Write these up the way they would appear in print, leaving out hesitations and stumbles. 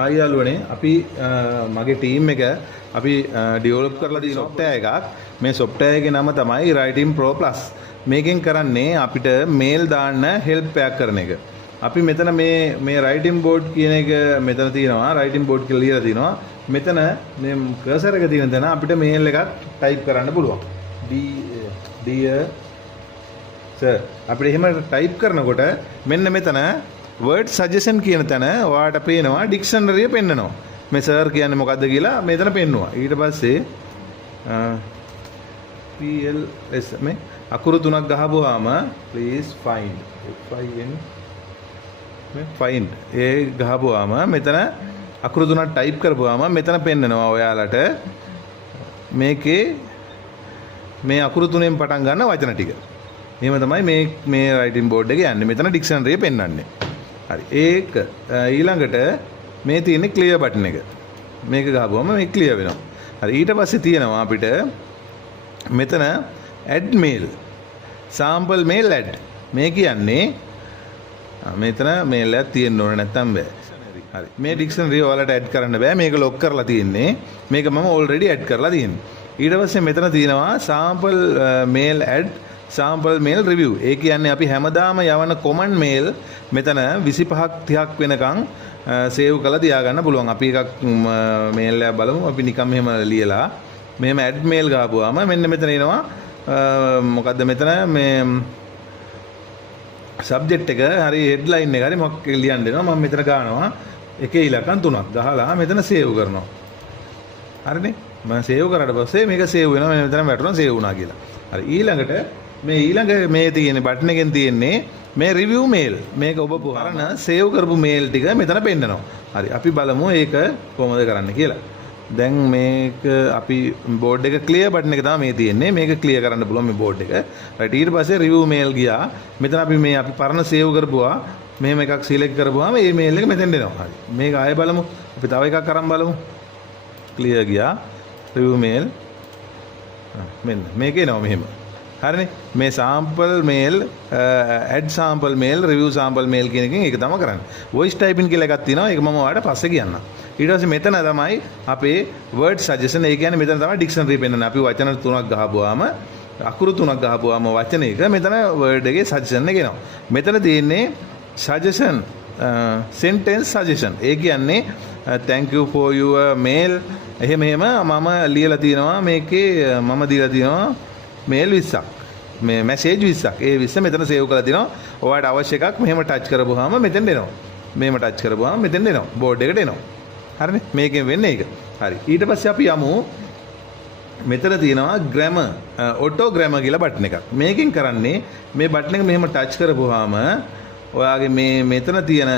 Hi යාළුවනේ අපි මගේ ටීම් එක අපි ඩෙවලොප් කරලා තියෙන software එකක් මේ software එකේ නම තමයි Writing Pro Plus මේකෙන් කරන්නේ අපිට මේල් දාන්න help එකක් කරන එක අපි මෙතන මේ writing board කියන එක මෙතන තියෙනවා writing board කියලා ලියලා තියෙනවා මෙතන මේ cursor එක තියෙන තැන අපිට මේල් එකක් type කරන්න පුළුවන් dear sir අපිට එහෙම type කරනකොට මෙන්න මෙතන word suggestion කියන තැන ඔයාලට පේනවා dictionary එක පෙන්නනවා. මේ sir කියන්නේ මොකද්ද කියලා මෙතන පෙන්නවා. ඊට පස්සේ PLS මේ අකුරු තුනක් ගහපුවාම please find find ඒ ගහපුවාම මෙතන අකුරු තුනක් type කරපුවාම මෙතන පෙන්නනවා ඔයාලට මේකේ මේ අකුරු තුනෙන් පටන් ගන්න වචන ටික. එහෙම තමයි මේ writing board එක යන්නේ. මෙතන dictionary එක පෙන්වන්නේ. හරි ඒක ඊළඟට මේ තියෙන clear button එක මේක ගහපුවම මේක clear වෙනවා හරි ඊට පස්සේ තියෙනවා අපිට මෙතන add mail sample mail add මේ කියන්නේ මෙතන mail එකක් තියෙන්න ඕනේ නැත්තම් බෑ හරි මේ dictionary ඔයාලට add කරන්න බෑ මේක lock කරලා තියෙන්නේ මේක මම already add කරලා තියෙන්නේ ඊට පස්සේ මෙතන තියෙනවා sample mail add sample mail review ඒ කියන්නේ අපි හැමදාම යවන common mail මෙතන 25ක් 30ක් වෙනකන් සේව් කරලා තියාගන්න පුළුවන් අපි එකක් mail එකක් බලමු අපි නිකන් මෙහෙම ලියලා මෙහෙම add mail ගාපුවාම මෙන්න මෙතන එනවා මොකද්ද මෙතන මේ subject එක හරි headline එක හරි මොකක් ලියන්න දෙනවා මම මෙතන ගන්නවා එකේ ඉලක්කම් 3ක් ගහලා මෙතන සේව් කරනවා හරිනේ මම සේව් කරාට පස්සේ මේක සේව් වෙනවා මෙතන වැටුණා සේව් වුණා කියලා හරි ඊළඟට මේ තියෙන බටන් එකෙන් තියෙන්නේ මේ රිවිව් මේල් මේක ඔබ පුරන සේව් කරපු මේල් ටික මෙතන පෙන්නනවා. හරි අපි බලමු ඒක කොහොමද කරන්න කියලා. දැන් මේක අපි බෝඩ් එක ක්ලියර් බටන් එක තමයි මේ තියෙන්නේ. මේක ක්ලියර් කරන්න පුළුවන් මේ බෝඩ් එක. රයිට් ඊට පස්සේ රිවිව් මේල් ගියා. මෙතන අපි පරණ සේව් කරපුවා මෙහෙම එකක් සිලෙක්ට් කරපුවාම මේ මේල් එක මෙතෙන් එනවා. හරි. මේක ආයෙ බලමු. අපි තව එකක් අරන් බලමු. ක්ලියර් ගියා. රිවිව් මේල් මෙන්න මේක එනවා මෙහෙම. හරිනේ මේ sample mail add sample mail review sample mail කියන එකෙන් ඒක තමයි කරන්නේ voice typing කියලා එකක් තියෙනවා ඒක මම ඔයාලට පස්සේ කියන්නම් ඊට පස්සේ මෙතන තමයි අපේ word suggestion ඒ කියන්නේ මෙතන තමයි dictionary පෙන්නන්නේ අපි වචන තුනක් ගහපුවාම අකුරු තුනක් ගහපුවාම වචන එක මෙතන word එකේ suggestion එක එනවා මෙතන තියෙන්නේ suggestion sentence suggestion ඒ කියන්නේ thank you for your mail එහෙම මම ලියලා තියෙනවා මේකේ මම දීලා තියෙනවා මේල් 20ක් මේ මැසේජ් 20ක් ඒ 20 මෙතන සේව් කරලා තිනවා ඔයාලට අවශ්‍ය එකක් මෙහෙම ටච් කරපුවාම මෙතෙන් එනවා මෙහෙම ටච් කරපුවාම මෙතෙන් එනවා බෝඩ් එකට එනවා හරිනේ මේකෙන් වෙන්නේ ඒක හරි ඊට පස්සේ අපි යමු මෙතන තියෙනවා grammar auto grammar කියලා බටන් එකක් මේකෙන් කරන්නේ මේ බටන් එක මෙහෙම ටච් කරපුවාම ඔයාගේ මේ මෙතන තියෙන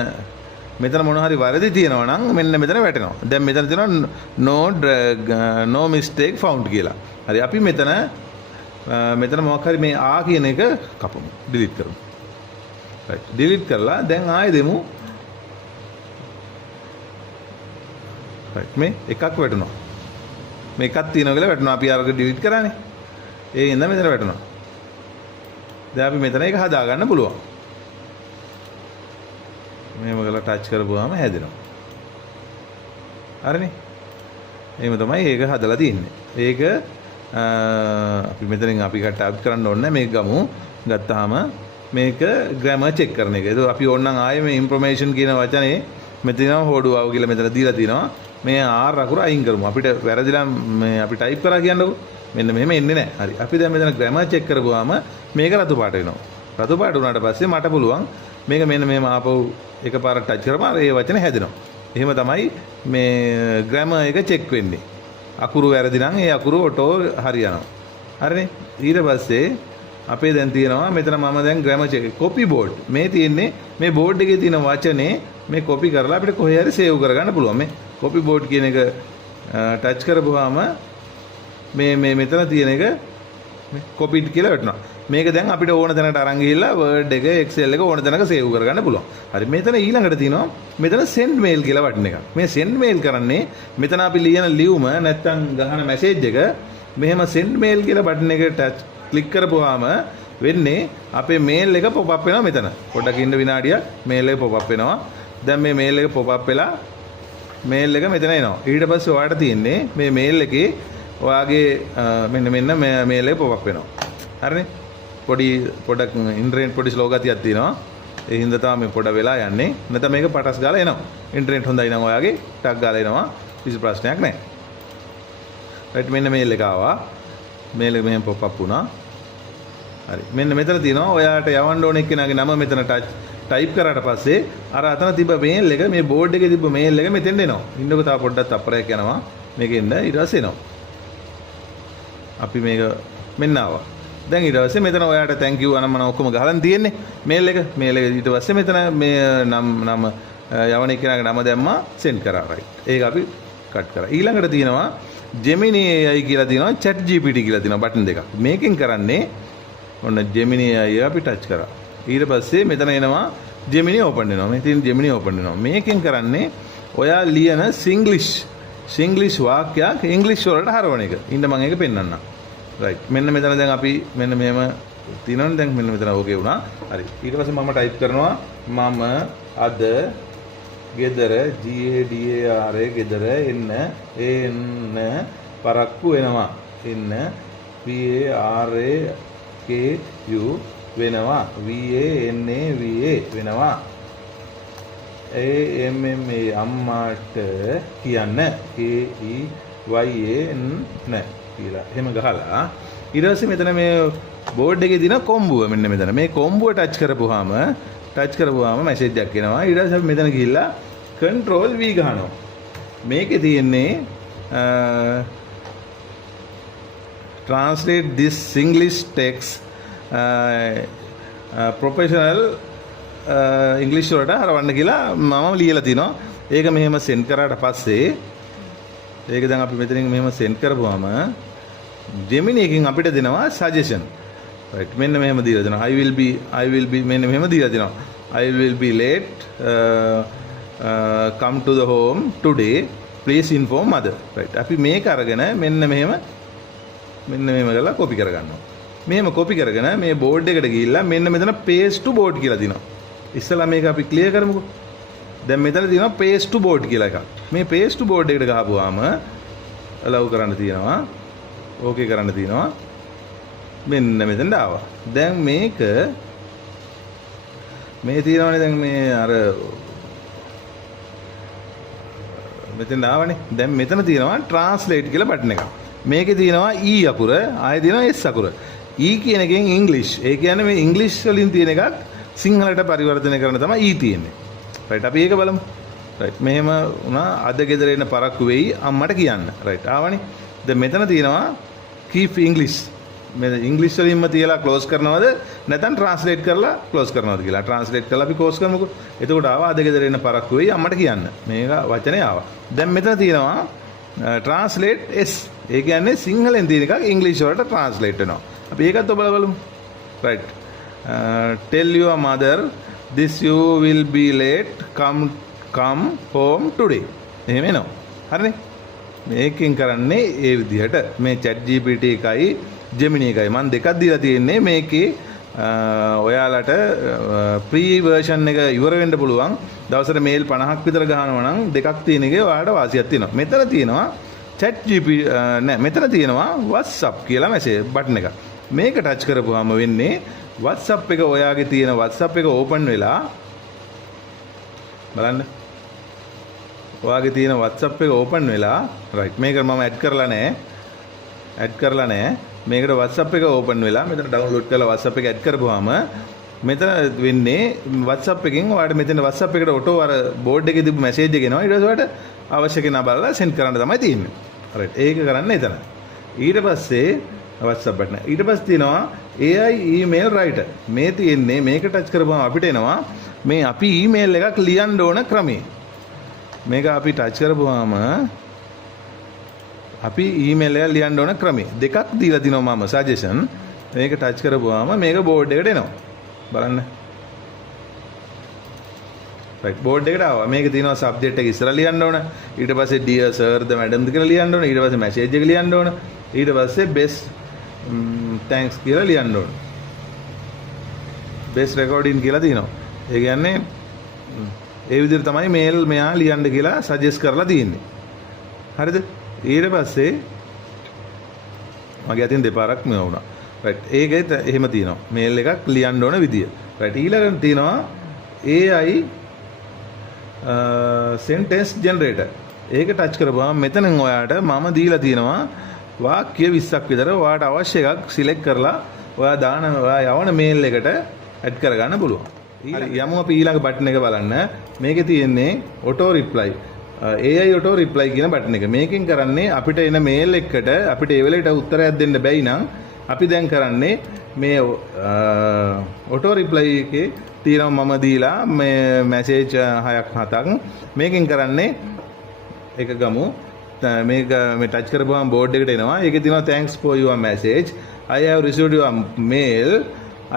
මෙතන මොන හරි වැරදි තියෙනවා නම් මෙන්න මෙතන වැටෙනවා දැන් මෙතන තියෙනවා no mistake found කියලා හරි අපි මෙතන මොකක් හරි මේ ආ කියන එක කපමු delete කරමු right delete කරලා දැන් ආයෙ දෙමු right මේ එකක් වැටුණා මේ එකක් තියෙනවා කියලා වැටුණා අපි අරක delete කරානේ ඒ ඉඳන් මෙතන වැටුණා දැන් අපි මෙතන එක හදා ගන්න පුළුවන් මේව කරලා ටච් කරපුවාම හැදෙනවා හරිනේ එහෙම තමයි ඒක හදලා තියෙන්නේ ඒක අපි මෙතනින් අපි ටයිප් කරන්න ඕනේ මේක ගමු ගත්තාම මේක grammar check කරන එක. ඒක අපි ඕනනම් ආයේ මේ information කියන වචනේ මෙතන හොඩුවාව කියලා මෙතන දීලා තිනවා. මේ R අකුර අයින් කරමු. අපිට වැරදිලා මේ අපි ටයිප් කරා කියන්නකො. මෙන්න මෙහෙම එන්නේ නැහැ. හරි. අපි දැන් මෙතන grammar check කරපුවාම මේක රතු පාට වෙනවා. රතු පාට වුණාට පස්සේ මට පුළුවන් මේක මෙන්න මෙහෙම ආපහු එකපාරට ටච් කරපුවාම ඒ වචනේ හැදෙනවා. එහෙම තමයි මේ grammar එක check වෙන්නේ. අකුරු වැරදි නම් ඒ අකුරු ඔටෝ හරියනවා. හරිනේ? ඊට පස්සේ අපේ දැන් තියෙනවා මෙතන මම දැන් grammar check copy board මේ තියෙන්නේ මේ board එකේ තියෙන වචනේ මේ copy කරලා අපිට කොහේ හරි save කරගන්න පුළුවන්. මේ copy board කියන එක touch කරපුවාම මේ මෙතන තියෙන එක මේ copied කියලා වැටෙනවා. මේක දැන් අපිට ඕන තැනකට අරන් ගිහිල්ලා word එක excel එක ඕන තැනක save කරගන්න පුළුවන්. හරි මෙතන ඊළඟට තියෙනවා මෙතන send mail කියලා වටින එකක්. මේ send mail කරන්නේ මෙතන අපි ලියන ලියුම නැත්තම් ගහන message එක මෙහෙම send mail කියලා බටන් එක ටච් ක්ලික් කරපුවාම වෙන්නේ අපේ mail එක pop up වෙනවා මෙතන. පොඩ්ඩක් ඉන්න විනාඩියක් mail එක pop up වෙනවා. දැන් මේ mail එක pop up වෙලා මේල් එක මෙතන එනවා. ඊට පස්සේ ඔයාලට තියෙන්නේ මේ මේල් එකේ ඔයාගේ මෙන්න මේල් එක පොප් අප් වෙනවා. හරිනේ? පොඩක් ඉන්ටර්නෙට් පොඩි ස්ලෝ ගතියක් තියෙනවා. ඒ හින්දා තමයි මේ පොඩ වෙලා යන්නේ. නැත්නම් මේක පටස් ගාලා එනවා. ඉන්ටර්නෙට් හොඳයි නම් ඔයාගේ ටක් ගාලා එනවා. කිසි ප්‍රශ්නයක් නැහැ. රයිට් මෙන්න මේල් එක ආවා. මේල් එක මෙහෙම පොප් අප් වුණා. හරි. මෙන්න මෙතන තියෙනවා ඔයාට යවන්න ඕන එක්කෙනාගේ නම මෙතන ටයිප් කරාට පස්සේ අර අතන තිබ්බ මේල් එක මේ බෝඩ් එකේ තිබ්බ මේල් එක මෙතෙන්ට එනවා. ඉන්නකො තව පොඩ්ඩක් තප්පරයක් යනවා. මේකෙන්ද ඊට පස්සේ එනවා. අපි මේක මෙන්න ආවා. දැන් ඊට පස්සේ මෙතන ඔයාට thank you අනම්මන ඔක්කොම ගහලා තියෙන්නේ මේල් එක. මේල් එක ඊට පස්සේ මෙතන මේ නම යවන එක්කෙනාගේ නම දැම්මා send කරා. right. ඒක අපි කට් කරා. ඊළඟට තියෙනවා Gemini AI කියලා තියෙනවා chat GPT කියලා තියෙනවා බටන් දෙකක්. මේකෙන් කරන්නේ ඔන්න Gemini AI අපි ටච් කරා. ඊට පස්සේ මෙතන එනවා Gemini open වෙනවා. මේ තියෙන Gemini open වෙනවා. මේකෙන් කරන්නේ ඔයා ලියන සිංග්ලිෂ් වාක්‍යයක් ඉංග්‍රීසි වලට හරවන එක. ඉන්න මම ඒක පෙන්නන්නම්. right. මෙන්න මෙතන දැන් අපි මෙන්න මෙහෙම තියෙනවනේ දැන් මෙන්න මෙතන ඕකේ වුණා. හරි. ඊට පස්සේ මම ටයිප් කරනවා මම අද ගෙදර GADARA ගෙදර එන්න පරක්කු වෙනවා. එන්න PARAKU වෙනවා. VANA වෙනවා. AMMA අම්මාට කියන්න KEYAN කියලා. එහෙම ගහලා ඊට පස්සේ මෙතන මේ බෝඩ් එකේ දින කොම්බුව මෙන්න මෙතන. මේ කොම්බුව ටච් කරපුවාම මැසේජ් එකක් එනවා. ඊට පස්සේ අපි මෙතන ගිහිල්ලා control V ගහනවා. මේකේ තියෙන්නේ translate this English text professional English වලට හරවන්න කියලා මම ලියලා තිනවා. ඒක මෙහෙම send කරාට පස්සේ ඒක දැන් අපි මෙතනින් මෙහෙම send කරපුවාම Gemini එකෙන් අපිට දෙනවා suggestion. right. මෙන්න මෙහෙම දීලා දෙනවා. I will be මෙන්න මෙහෙම දීලා දෙනවා. I will be late come to the home today please inform mother. right. අපි මේක අරගෙන මෙන්න මෙහෙම කරලා copy කරගන්නවා. මෙහෙම copy කරගෙන මේ board එකට ගිහිල්ලා මෙන්න මෙතන paste to board කියලා දිනවා. ඉස්සලා මේක අපි clear කරමුකෝ. දැන් මෙතන තියෙනවා paste to board කියලා එකක්. මේ paste to board එකට ගහපුවාම allow කරන්න තියෙනවා. okay කරන්න තියෙනවා. මෙන්න මෙතනට ආවා. දැන් මේක මේ තියෙනවනේ දැන් මේ අර මෙතන ආවනේ. දැන් මෙතන තියෙනවා translate කියලා බටන් එකක්. මේකේ තියෙනවා E අකුර, ආයෙ තියෙනවා S අකුර. E කියන එකෙන් English. ඒ කියන්නේ මේ English වලින් තියෙන එකක් සිංහලට පරිවර්තනය කරන තමයි E තියෙන්නේ. right. අපි ඒක බලමු. right. මෙහෙම වුණා අද ගෙදර එන්න පරක්කු වෙයි අම්මට කියන්න. right. ආවනේ. දැන් මෙතන තියෙනවා keep English. මේ ඉංග්‍රීසි වලින්ම තියලා ක්ලෝස් කරනවද නැත්නම් ට්‍රාන්ස්ලේට් කරලා ක්ලෝස් කරනවද කියලා. ට්‍රාන්ස්ලේට් කරලා අපි ක්ලෝස් කරමුකෝ. එතකොට ආවා අද ගෙදර එන්න පරක්කු වෙයි අම්මට කියන්න. මේක වචනේ ආවා. දැන් මෙතන තියෙනවා translate S. ඒ කියන්නේ සිංහලෙන් තියෙන එකක් ඉංග්‍රීසි වලට translate වෙනවා. අපි ඒකත් ඔබලා බලමු. right. Tell your mother this you will be late come home today. එහෙම එනවා. හරිනේ? මේකෙන් කරන්නේ ඒ විදිහට මේ chat GPT එකයි Gemini එකයි මම දෙකක් දීලා තියෙන්නේ. මේකේ ඔයාලට ප්‍රී වර්ෂන් එක ඉවර වෙන්න පුළුවන්. දවසට මේල් 50ක් විතර ගහනවා නම් දෙකක් තියෙන එකේ ඔයාලට වාසියක් තියෙනවා. මෙතන තියෙනවා chat GPT නෑ මෙතන තියෙනවා WhatsApp කියලා මැසේජ් බටන් එක. මේක ටච් කරපුවාම වෙන්නේ WhatsApp එක ඔයාගේ තියෙන WhatsApp එක ඕපන් වෙලා බලන්න. ඔයාගේ තියෙන WhatsApp එක ඕපන් වෙලා right මේක මම ඇඩ් කරලා නෑ. මේකට WhatsApp එක ඕපන් වෙලා මෙතන ඩවුන්ලෝඩ් කරලා WhatsApp එක ඇඩ් කරපුවාම මෙතන වෙන්නේ WhatsApp එකෙන් ඔයාලට මෙතන WhatsApp එකට ඔටෝ අර බෝඩ් එකේ තිබු මැසේජ් එක එනවා. ඊට පස්සේ ඔයාලට අවශ්‍ය කෙනා බලලා send කරන්න තමයි තියෙන්නේ. right. ඒක කරන්න එතන. ඊට පස්සේ WhatsApp බටන. ඊට පස්සේ තියෙනවා AI email writer. මේ තියෙන්නේ මේක ටච් කරපුවම අපිට එනවා මේ අපි email එකක් ලියන්න ඕන ක්‍රමය. මේක අපි ටච් කරපුවාම අපි ඊමේල් එක ලියන්න ඕන ක්‍රමය දෙකක් දීලා තිනවා මම සජෙෂන්. මේක ටච් කරපුවාම මේක බෝඩ් එකට එනවා. බලන්න. right බෝඩ් එකට ආවා. මේක තියෙනවා සබ්ජෙක්ට් එක ඉස්සරහ ලියන්න ඕන. ඊට පස්සේ dear sir the madam කියලා ලියන්න ඕන. ඊට පස්සේ මැසේජ් එක ලියන්න ඕන. ඊට පස්සේ best thanks කියලා ලියන්න ඕන. best recording කියලා තියෙනවා. ඒ කියන්නේ ඒ විදිහට තමයි මේල් මෙයා ලියන්න කියලා සජෙස්ට් කරලා තියෙන්නේ. හරිද? ඊට පස්සේ මගේ අතින් දෙපාරක් මේ වුණා. රයිට්. ඒකෙත් එහෙම තියෙනවා. මේල් එකක් ලියන්න ඕන විදිය. රයිට්. ඊළඟට තියෙනවා AI sentence generator. ඒක ටච් කරපුවාම මෙතනින් ඔයාට මම දීලා තියෙනවා වාක්‍ය 20ක් විතර. ඔයාට අවශ්‍ය එකක් සිලෙක්ට් කරලා ඔයා යවන මේල් එකට ඇඩ් කරගන්න පුළුවන්. යමු අපි ඊළඟ බටන් එක බලන්න. මේකේ තියෙන්නේ auto reply. AI auto reply කියන බටන් එක. මේකෙන් කරන්නේ අපිට එන මේල් එකකට අපිට ඒ වෙලේට උත්තරයක් දෙන්න බැයි නම් අපි දැන් කරන්නේ මේ auto reply එකේ තියෙනවා මම දීලා මේ මැසේජ් 6ක් 7ක් මේකෙන් කරන්නේ එක ගමු. මේක මේ ටච් කරපුවාම බෝඩ් එකට එනවා. ඒකේ තියෙනවා thanks for your message. I have received your mail.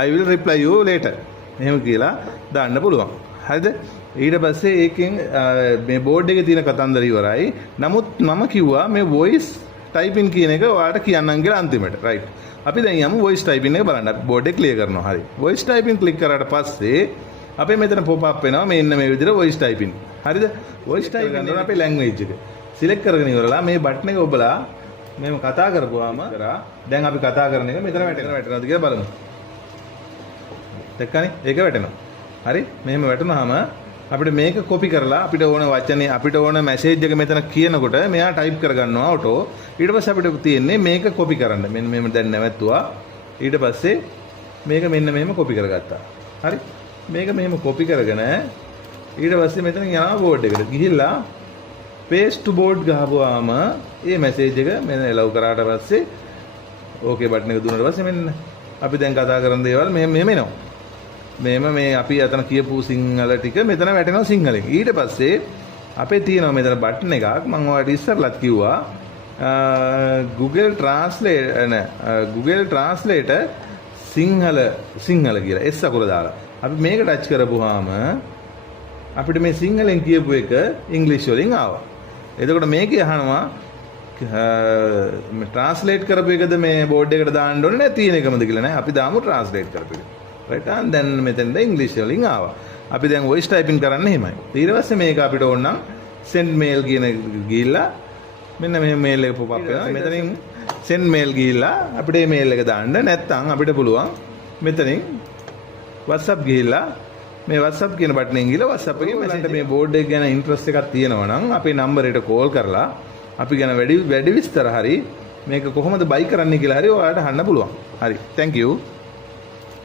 I will reply you later. එහෙම කියලා දාන්න පුළුවන්. හරිද? ඊට පස්සේ ඒකෙන් මේ බෝඩ් එකේ තියෙන කතන්දර ඉවරයි. නමුත් මම කිව්වා මේ voice typing කියන එක ඔයාලට කියන්නම් කියලා අන්තිමට. right. අපි දැන් යමු voice typing එක බලන්න. අපි බෝඩ් එක ක්ලියර් කරනවා. හරි. voice typing ක්ලික් කරාට පස්සේ අපේ මෙතන pop up වෙනවා මෙන්න මේ විදිහට voice typing. හරිද? voice typing කරනවා අපේ language එක. select කරගෙන ඉවරලා මේ බටන් එක ඔබලා මේව කතා කරපුවාම දැන් අපි කතා කරන එක මෙතන වැටෙනවද කියලා බලමු. දැක්කනේ? ඒක වැටෙනවා. හරි? මෙහෙම වැටුනහම අපිට මේක කොපි කරලා අපිට ඕන වචනේ අපිට ඕන මැසේජ් එක මෙතන කියනකොට මෙයා ටයිප් කරගන්නවා ඔටෝ. ඊට පස්සේ අපිට තියෙන්නේ මේක කොපි කරන්න. මෙන්න මෙහෙම දැන් නැවතුවා. ඊට පස්සේ මේක මෙන්න මෙහෙම කොපි කරගත්තා. හරි? මේක මෙහෙම කොපි කරගෙන ඊට පස්සේ මෙතන යනවා බෝඩ් එකට. ගිහිල්ලා paste to board ගහපුවාම මේ මැසේජ් එක මෙන්න එලව් කරාට පස්සේ ඕකේ බටන් එක දුන්නාට පස්සේ මෙන්න අපි දැන් කතා කරන දේවල් මෙහෙම එනවා. මේ අපි අතන කියපු සිංහල ටික මෙතන වැටෙනවා සිංහලෙන්. ඊට පස්සේ අපේ තියෙනවා මෙතන බටන් එකක් මම ඔයාලට ඉස්සරලත් කිව්වා Google Translate සිංහල කියලා S අකුර දාලා. අපි මේක ටච් කරපුවාම අපිට මේ සිංහලෙන් කියපු එක ඉංග්‍රීසි වලින් ආවා. එතකොට මේකේ අහනවා ට්‍රාන්ස්ලේට් කරපු එකද මේ බෝඩ් එකට දාන්න ඕනේ නැත්නම් තියෙන එකමද කියලා නෑ. අපි දාමු ට්‍රාන්ස්ලේට් කරපු එක. right and then මෙතෙන්ද ඉංග්‍රීසි වලින් ආවා. අපි දැන් voice typing කරන්නේ එහෙමයි. ඊට පස්සේ මේක අපිට ඕන නම් send mail කියන ගිහිල්ලා මෙන්න මෙහෙම mail එක pop up වෙනවා. මෙතනින් send mail ගිහිල්ලා අපිට මේ mail එක දාන්න නැත්නම් අපිට පුළුවන් මෙතනින් WhatsApp ගිහිල්ලා මේ WhatsApp කියන බටන් එකෙන් ගිහලා WhatsApp එකේ මලන්ට මේ බෝඩ් එක ගැන ඉන්ට්‍රස්ට් එකක් තියෙනවා නම් අපේ නම්බර් එකට කෝල් කරලා අපි ගැන වැඩි විස්තර හරි මේක කොහොමද බයි කරන්නේ කියලා හරි ඔයාලට අහන්න පුළුවන්. හරි. thank you.